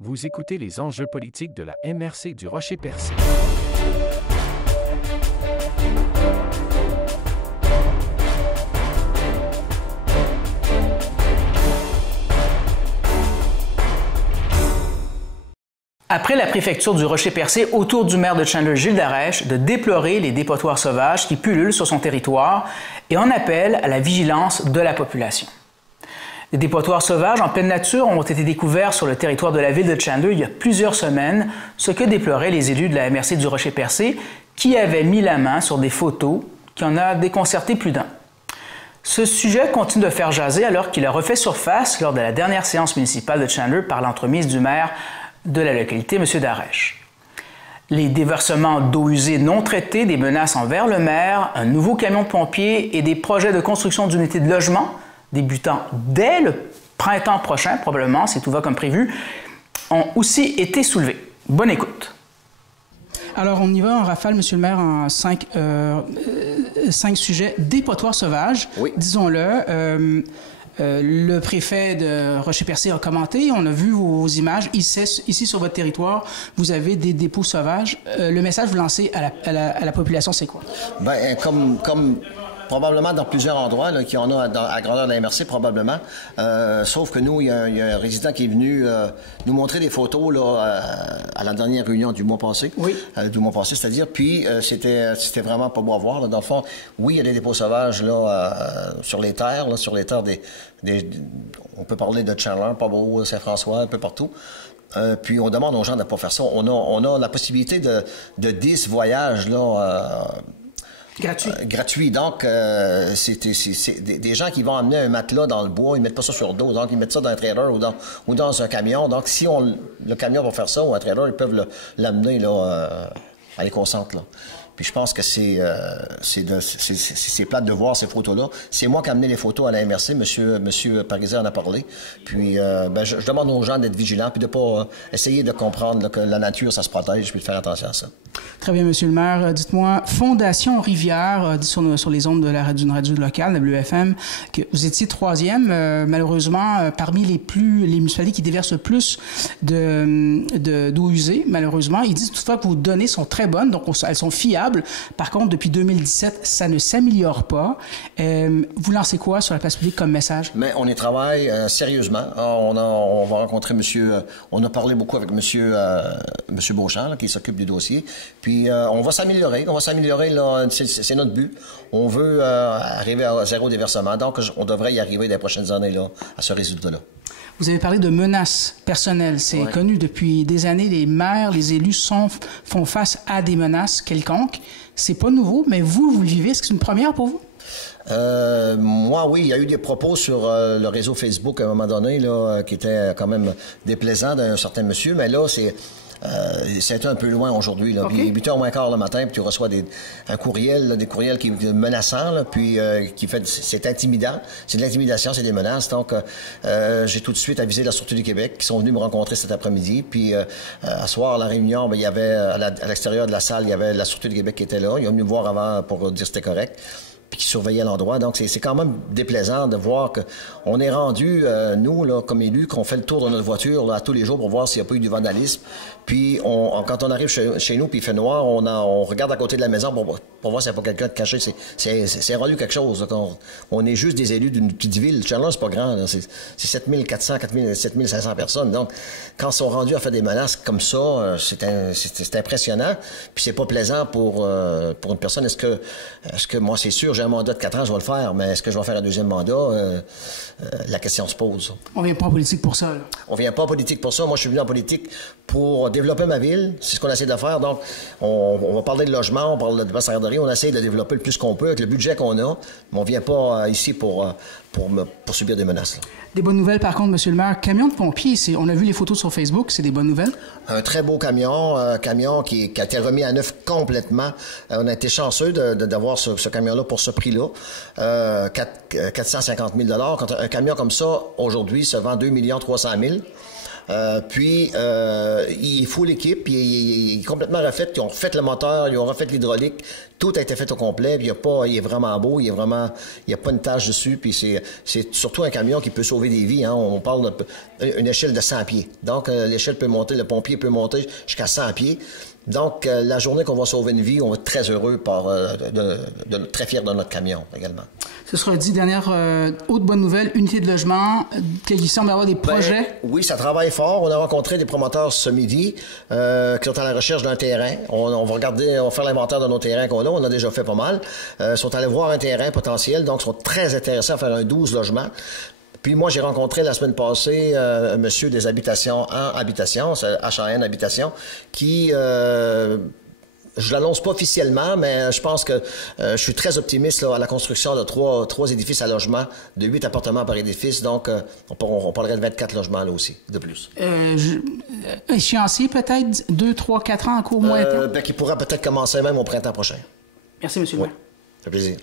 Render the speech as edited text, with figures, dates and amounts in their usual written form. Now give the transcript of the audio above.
Vous écoutez les enjeux politiques de la MRC du Rocher-Percé. Après la préfecture du Rocher-Percé, autour du maire de Chandler, Gilles Darèche, de déplorer les dépotoirs sauvages qui pullulent sur son territoire et en appelle à la vigilance de la population. Les dépotoirs sauvages en pleine nature ont été découverts sur le territoire de la ville de Chandler il y a plusieurs semaines, ce que déploraient les élus de la MRC du Rocher-Percé qui avaient mis la main sur des photos qui en a déconcerté plus d'un. Ce sujet continue de faire jaser alors qu'il a refait surface lors de la dernière séance municipale de Chandler par l'entremise du maire de la localité, M. Darèche. Les déversements d'eau usée non traitée, des menaces envers le maire, un nouveau camion de pompiers et des projets de construction d'unités de logement débutant dès le printemps prochain, probablement, si tout va comme prévu, ont aussi été soulevés. Bonne écoute. Alors, on y va en rafale, Monsieur le maire, en cinq sujets. Dépotoirs sauvages, oui. Disons-le. Le préfet de Rocher-Percé a commenté, on a vu vos images. Ici, sur votre territoire, vous avez des dépôts sauvages. Le message que vous lancez à la population, c'est quoi? Bien, comme probablement dans plusieurs endroits, là, qu'il y en a à grandeur de la MRC, probablement. Sauf que nous, il y a un résident qui est venu nous montrer des photos là, à la dernière réunion du mois passé. Oui. Du mois passé, c'est-à-dire. Puis, c'était vraiment pas beau à voir. Là. Dans le fond, oui, il y a des dépôts sauvages là, sur les terres, on peut parler de Chandler, Pabot, Saint-François, un peu partout. Puis on demande aux gens de ne pas faire ça. On a la possibilité de 10 voyages là, gratuit. Donc, c'est des gens qui vont amener un matelas dans le bois, ils mettent pas ça sur le dos, donc ils mettent ça dans un trailer ou dans un camion. Donc, si le camion va faire ça ou un trailer, ils peuvent l'amener là, à l'éco-centre, là. Puis je pense que c'est plate de voir ces photos-là. C'est moi qui ai amené les photos à la MRC. Monsieur Pariset en a parlé. Puis je demande aux gens d'être vigilants puis de pas essayer de comprendre là, que la nature, ça se protège puis de faire attention à ça. Très bien, Monsieur le maire. Dites-moi, Fondation Rivière, sur les ondes d'une radio locale, WFM, que vous étiez troisième. Malheureusement, parmi les municipalités qui déversent le plus d'eau usée, malheureusement. Ils disent toutefois que vos données sont très bonnes, donc elles sont fiables. Par contre, depuis 2017, ça ne s'améliore pas. Vous lancez quoi sur la place publique comme message? Mais on y travaille sérieusement. On va rencontrer on a parlé beaucoup avec monsieur Beauchamp, là, qui s'occupe du dossier. Puis on va s'améliorer. Là, c'est notre but. On veut arriver à zéro déversement. Donc, on devrait y arriver dans les prochaines années là, à ce résultat-là. Vous avez parlé de menaces personnelles. C'est connu depuis des années. Les maires, les élus font face à des menaces quelconques. C'est pas nouveau, mais vous le vivez. Est-ce que c'est une première pour vous? Moi, oui, il y a eu des propos sur le réseau Facebook à un moment donné là, qui étaient quand même déplaisants d'un certain monsieur, mais là, c'est un peu loin aujourd'hui. Là. Okay. Puis 8h moins quart le matin, puis tu reçois un courriel, là, des courriels qui menaçants, là, puis c'est intimidant. C'est de l'intimidation, c'est des menaces. Donc, j'ai tout de suite avisé la Sûreté du Québec qui sont venus me rencontrer cet après-midi. Puis, à soir, à la réunion, il y avait à l'extérieur de la salle, il y avait la Sûreté du Québec qui était là. Ils ont venu me voir avant pour dire que c'était correct. Puis qui surveillaient l'endroit. Donc, c'est quand même déplaisant de voir qu'on est rendu, nous, là, comme élus, qu'on fait le tour de notre voiture là, tous les jours pour voir s'il n'y a pas eu du vandalisme. Puis, quand on arrive chez nous, puis il fait noir, on regarde à côté de la maison pour voir s'il n'y a pas quelqu'un de caché. C'est rendu quelque chose. On est juste des élus d'une petite ville. Chandler, c'est pas grand. C'est 7400, 7500 personnes. Donc, quand ils sont rendus à faire des menaces comme ça, c'est impressionnant. Puis, c'est pas plaisant pour une personne. Est-ce que moi, c'est sûr, j'ai un mandat de 4 ans, je vais le faire, mais est-ce que je vais faire un deuxième mandat? La question se pose. On vient pas en politique pour ça, là. On vient pas en politique pour ça. Moi, je suis venu en politique pour développer ma ville. C'est ce qu'on essaie de faire. Donc, on va parler de logement, on parle de dépenses à garderie, on essaie de développer le plus qu'on peut avec le budget qu'on a, mais on vient pas ici pour subir des menaces. Là. Des bonnes nouvelles, par contre, Monsieur le maire. Camion de pompiers, on a vu les photos sur Facebook, c'est des bonnes nouvelles? Un très beau camion, qui a été remis à neuf complètement. On a été chanceux d'avoir ce camion-là pour ce prix-là. 450 000 $. Quand un camion comme ça, aujourd'hui, se vend 2 300 000 $. Puis, il faut l'équipe, il est complètement refait. Ils ont refait le moteur, ils ont refait l'hydraulique. Tout a été fait au complet. Puis il est vraiment beau, il n'y a pas une tache dessus. Puis c'est surtout un camion qui peut sauver des vies. Hein. On parle d'une échelle de 100 pieds. Donc, l'échelle peut monter, le pompier peut monter jusqu'à 100 pieds. Donc, la journée qu'on va sauver une vie, on va être très heureux, très fiers de notre camion également. Ce sera dit, dernière autre bonne nouvelle, unité de logement, qu'il semble avoir des projets. Oui, ça travaille fort. On a rencontré des promoteurs ce midi qui sont à la recherche d'un terrain. On va faire l'inventaire de nos terrains qu'on a. On a déjà fait pas mal. Ils sont allés voir un terrain potentiel, donc ils sont très intéressés à faire un 12 logements. Puis moi, j'ai rencontré la semaine passée un monsieur des habitations en habitation, c'est HAN Habitation, qui... je l'annonce pas officiellement, mais je pense que je suis très optimiste là, à la construction de trois édifices à logement, de 8 appartements par édifice. Donc, on parlerait de 24 logements là aussi, de plus. Échéancier peut-être 2, 3, 4 ans en cours moyen terme? Qui pourra peut-être commencer même au printemps prochain. Merci, M. le maire. Ça fait plaisir.